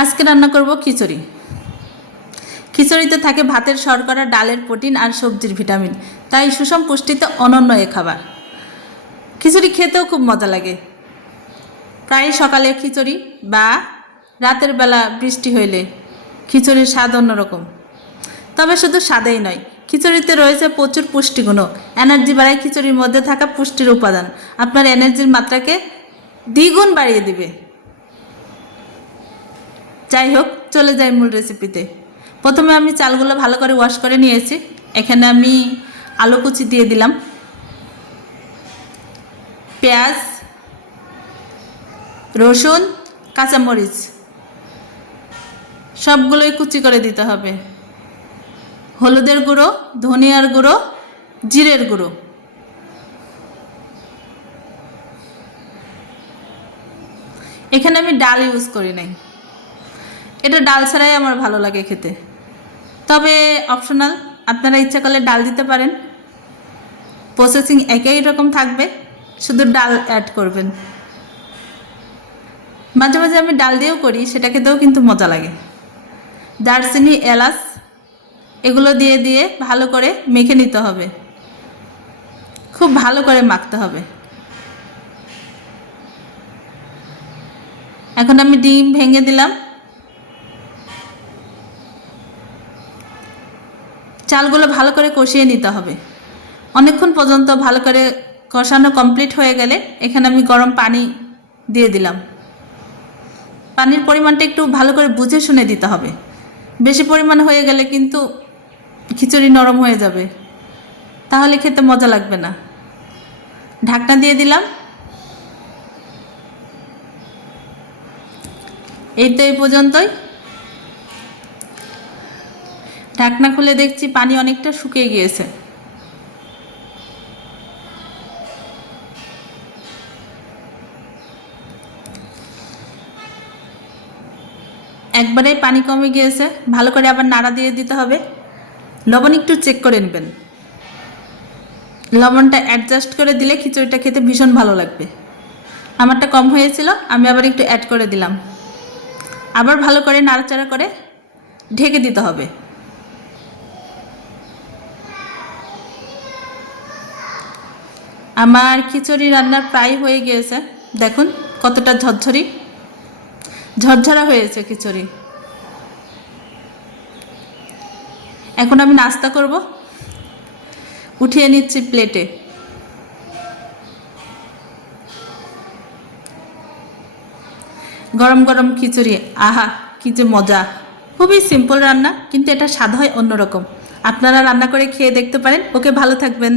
আজকে রান্না করব খিচুড়ি। খিচুড়িতে থাকে ভাতের শর্করা, ডালের প্রোটিন আর সবজির ভিটামিন। তাই সুষম পুষ্টিতে অনন্য এ খাবার। খিচুড়ি খেতেও খুব মজা লাগে। প্রায় সকালে খিচুড়ি বা রাতের বেলা বৃষ্টি হইলে খিচুড়ির স্বাদ অন্যরকম। তবে শুধু স্বাদেই নয়, খিচুড়িতে রয়েছে প্রচুর পুষ্টিগুণও। এনার্জি বাড়ায় খিচুড়ির মধ্যে থাকা পুষ্টির উপাদান। আপনার এনার্জির মাত্রাকে দ্বিগুণ বাড়িয়ে দিবে। যাই হোক চলে যাই মূল রেসিপিতে প্রথমে আমি চালগুলো ভালো করে ওয়াশ করে নিয়েছি। এখানে আমি আলু কুচি দিয়ে দিলাম। পেঁয়াজ, রসুন, কাঁচামরিচ। সবগুলোই কুচি করে দিতে হবে। হলুদের গুঁড়ো, ধনিয়ার গুঁড়ো, জিরের গুঁড়ো। এখানে আমি ডাল ইউজ করি নাই। এটা ডাল ছাড়াই আমার ভালো লাগে খেতে। তবে অপশনাল আপনারা ইচ্ছা করলে ডাল দিতে পারেন। প্রসেসিং একই রকম থাকবে, শুধু ডাল অ্যাড করবেন। মাঝে মাঝে আমি ডাল দিয়েও করি, সেটা খেতেও কিন্তু মজা লাগে। দারচিনি, এলাচ, এগুলো দিয়ে দিয়ে ভালো করে মেখে নিতে হবে। খুব ভালো করে মাখতে হবে। এখন আমি ডিম ভেঙে দিলাম। চালগুলো ভালো করে কষিয়ে নিতে হবে। অনেকক্ষণ পর্যন্ত ভালো করে কষানো কমপ্লিট হয়ে গেলে এখানে আমি গরম পানি দিয়ে দিলাম। পানির পরিমাণটা একটু ভালো করে বুঝে শুনে দিতে হবে। বেশি পরিমাণ হয়ে গেলে কিন্তু খিচুড়ি নরম হয়ে যাবে। তাহলে খেতে মজা লাগবে না। ঢাকনা দিয়ে দিলাম। এই তো এই পর্যন্তই। ঢাকনা খুলে দেখছি পানি অনেকটা শুকিয়ে গিয়েছে। একবারেই পানি কমে গিয়েছে, ভালো করে আবার নাড়া দিয়ে দিতে হবে। লবণ একটু চেক করে নেবেন। লবণটা অ্যাডজাস্ট করে দিলে খিচুড়িটা খেতে ভীষণ ভালো লাগবে। আমারটা কম হয়েছিল, আমি আবার একটু অ্যাড করে দিলাম। আবার ভালো করে নাড়াচাড়া করে ঢেকে দিতে হবে। আমার খিচুড়ি রান্না প্রায় হয়ে গিয়েছে। দেখুন, কতটা ঝরঝরি। ঝরঝরা হয়েছে খিচুড়ি। এখন আমি নাস্তা করব। উঠিয়ে নিচ্ছি প্লেটে। গরম গরম খিচুড়ি। আহা, কি যে মজা। খুবই সিম্পল রান্না, কিন্তু এটা স্বাদ হয় অন্যরকম। আপনারা রান্না করে খেয়ে দেখতে পারেন। ওকে ভালো থাকবেন।